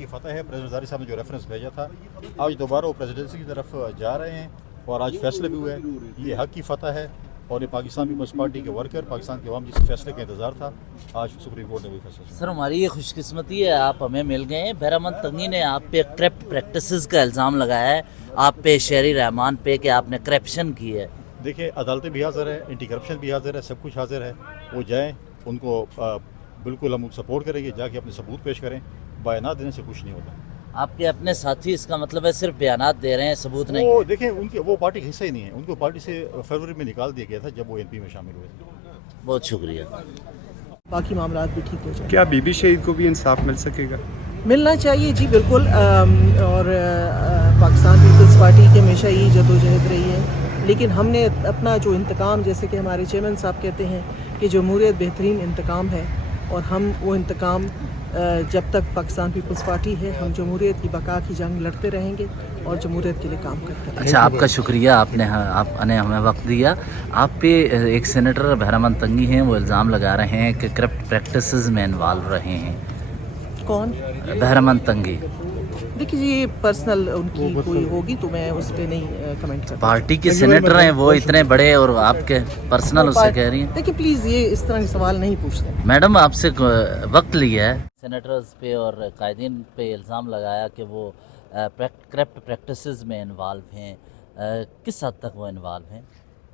की फ़तह है। प्रेसिडेंट ज़ारी साहब ने जो रेफरेंस भेजा था, आज दोबारा वो प्रेसिडेंसी की तरफ जा रहे हैं और आज फैसले भी हुए। ये हक़ की फ़तह है और ये पाकिस्तान पीपल्स पार्टी के वर्कर, पाकिस्तान के अवाम जिस फैसले का इंतज़ार था, आज सुप्रीम कोर्ट ने वही फैसला सुनाया। सर हमारी ये खुशकिस्मती है, आप हमें मिल गए हैं। बहरामंद तंगी ने आप पे करप्ट प्रैक्टिसेस का इल्ज़ाम लगाया है, आप पे शहरी रहमान पे, कि आपने करप्शन की है। देखिए, अदालतें भी हाज़िर है, एंटी करप्शन भी हाज़िर है, सब कुछ हाज़िर है। वो जाएँ, उनको बिल्कुल हम सपोर्ट करेंगे, जाके अपने सबूत पेश करें। बयानात देने से कुछ नहीं होता। आपके अपने साथी, इसका मतलब है सिर्फ बयानात दे रहे हैं, सबूत नहीं वो है। देखें, उनके वो पार्टी का हिस्सा ही नहीं है। उनको पार्टी से फरवरी में निकाल दिया गया था जब वो एनपी में शामिल हुए थे। बहुत शुक्रिया। बाकी मामला भी ठीक हो जाए। क्या बीबी शहीद को भी इंसाफ मिल सकेगा? मिलना चाहिए जी, बिल्कुल। और पाकिस्तान पीपल्स पार्टी की हमेशा यही जदोजहद रही है, लेकिन हमने अपना जो इंतकाम, जैसे कि हमारे चेयरमैन साहब कहते हैं कि जमहूरियत बेहतरीन इंतकाम है, और हम वो इंतकाम जब तक पाकिस्तान पीपल्स पार्टी है, हम जमहूरियत की बका की जंग लड़ते रहेंगे और जमहूरियत के लिए काम करते रहेंगे। अच्छा, आपका शुक्रिया, आपने हमें वक्त दिया। आप पे एक सेनेटर बहरामंद तंगी हैं, वो इल्ज़ाम लगा रहे हैं कि करप्ट प्रैक्टिसेस में इन्वॉल्व रहे हैं। कौन? बहरामंद तंगी देखिए, ये पर्सनल उनकी कोई होगी तो मैं उस पर नहीं कमेंट करता। पार्टी के सेनेटर हैं वो, इतने बड़े, और आपके पर्सनल उससे कह रही हैं। देखिए प्लीज़, ये इस तरह के सवाल नहीं पूछते। मैडम, आपसे वक्त लिया है। सेनेटर्स पे और कायदीन पे इल्ज़ाम लगाया कि वो करप्ट प्रैक्टिसेस में इन्वॉल्व हैं। किस हद तक वो इन्वॉल्व हैं?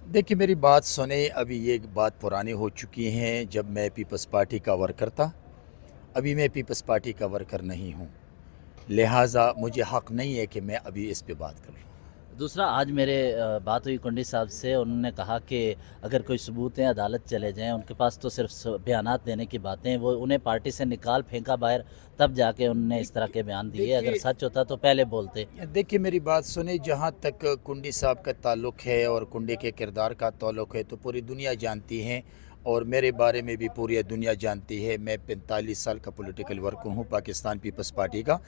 देखिए, मेरी बात सुने। अभी ये बात पुरानी हो चुकी हैं। जब मैं पीपल्स पार्टी का वर्कर था, अभी मैं पीपल्स पार्टी का वर्कर नहीं हूँ, लिहाजा मुझे हक़ नहीं है कि मैं अभी इस पे बात करूँ। दूसरा, आज मेरे बात हुई कुंडी साहब से, उन्होंने कहा कि अगर कोई सबूत हैं अदालत चले जाएं, उनके पास तो सिर्फ बयानात देने की बातें हैं, वो उन्हें पार्टी से निकाल फेंका बाहर, तब जाके उन्होंने इस तरह के बयान दिए। अगर सच होता तो पहले बोलते। देखिए, मेरी बात सुने। जहाँ तक कुंडी साहब का ताल्लुक़ है और कुंडी के किरदार का ताल्लुक़ है, तो पूरी दुनिया जानती है और मेरे बारे में भी पूरी दुनिया जानती है। मैं 45 साल का पॉलिटिकल वर्कर हूँ पाकिस्तान पीपल्स पार्टी का,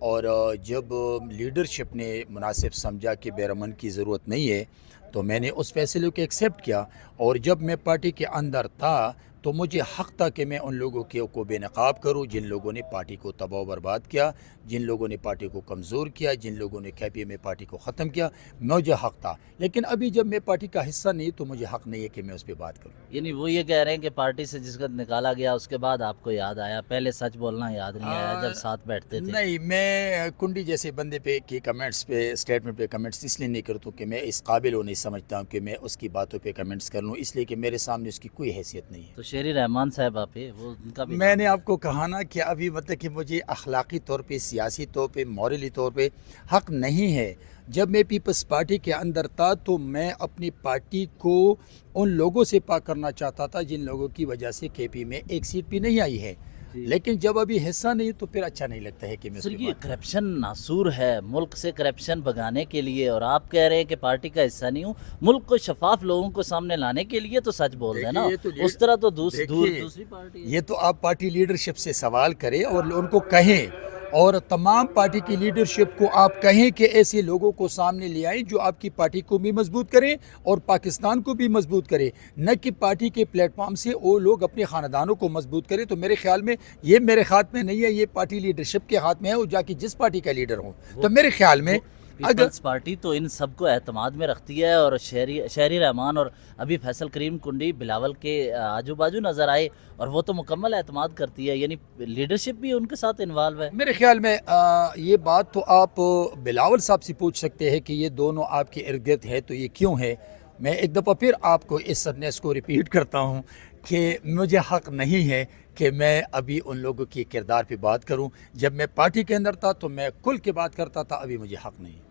और जब लीडरशिप ने मुनासिब समझा कि बेरमन की ज़रूरत नहीं है, तो मैंने उस फैसले को एक्सेप्ट किया। और जब मैं पार्टी के अंदर था तो मुझे हक़ था कि मैं उन लोगों को बेनकाब करूं जिन लोगों ने पार्टी को तबाह बर्बाद किया, जिन लोगों ने पार्टी को कमज़ोर किया, जिन लोगों ने KPA में पार्टी को ख़त्म किया। मुझे हक़ था, लेकिन अभी जब मैं पार्टी का हिस्सा नहीं, तो मुझे हक़ नहीं है कि मैं उस पर बात करूँ। यानी वो ये कह रहे हैं कि पार्टी से जिस वक्त निकाला गया उसके बाद आपको याद आया, पहले सच बोलना याद नहीं आया जब साथ बैठते थे? नहीं, मैं कुंडी जैसे बंदे पे की कमेंट्स पे, स्टेटमेंट पे कमेंट्स इसलिए नहीं करता कि मैं इस काबिल वो नहीं समझता हूँ कि मैं उसकी बातों पे कमेंट्स कर लूँ, इसलिए कि मेरे सामने उसकी कोई हैसियत नहीं है। तो शेरी रहमान साहब आप है, वो उनका भी मैंने आपको कहा ना कि अभी मतलब कि मुझे अखलाकी तौर पे, सियासी तौर पे, मॉरली तौर पे हक़ नहीं है। जब मैं पीपल्स पार्टी के अंदर था तो मैं अपनी पार्टी को उन लोगों से पाक करना चाहता था जिन लोगों की वजह से KP में एक सीट भी नहीं आई है, लेकिन जब अभी हिस्सा नहीं तो फिर अच्छा नहीं लगता है कि मैं सर, उसकी ये बात करप्शन नासूर है मुल्क से, करप्शन भगाने के लिए, और आप कह रहे हैं कि पार्टी का हिस्सा नहीं हूँ। मुल्क को शफाफ लोगों को सामने लाने के लिए तो सच बोल देना, देखिए, ये तो उस तरह तो देखिए, दूसरी पार्टी है। ये तो आप पार्टी लीडरशिप से सवाल करें और उनको कहें, और तमाम पार्टी की लीडरशिप को आप कहें कि ऐसे लोगों को सामने ले आएं जो आपकी पार्टी को भी मजबूत करें और पाकिस्तान को भी मजबूत करें, न कि पार्टी के प्लेटफॉर्म से वो लोग अपने ख़ानदानों को मजबूत करें। तो मेरे ख्याल में ये मेरे हाथ में नहीं है, ये पार्टी लीडरशिप के हाथ में है, और जाके जिस पार्टी का लीडर हो, तो मेरे ख्याल में अगर पीपल्स पार्टी तो इन सबको एतमाद में रखती है, और शहरी रहमान और अभी फैसल करीम कुंडी बिलावल के आजू बाजू नज़र आए, और वो तो मुकम्मल एतमाद करती है, यानी लीडरशिप भी उनके साथ इन्वॉल्व है। मेरे ख्याल में ये बात तो आप बिलावल साहब से पूछ सकते हैं कि ये दोनों आपके इर्द गिर्द है तो ये क्यों है। मैं एक दफ़ा फिर आपको इस सदनेस को रिपीट करता हूँ कि मुझे हक़ नहीं है कि मैं अभी उन लोगों के किरदार पे बात करूँ। जब मैं पार्टी के अंदर था तो मैं खुल के बात करता था, अभी मुझे हक़ नहीं है।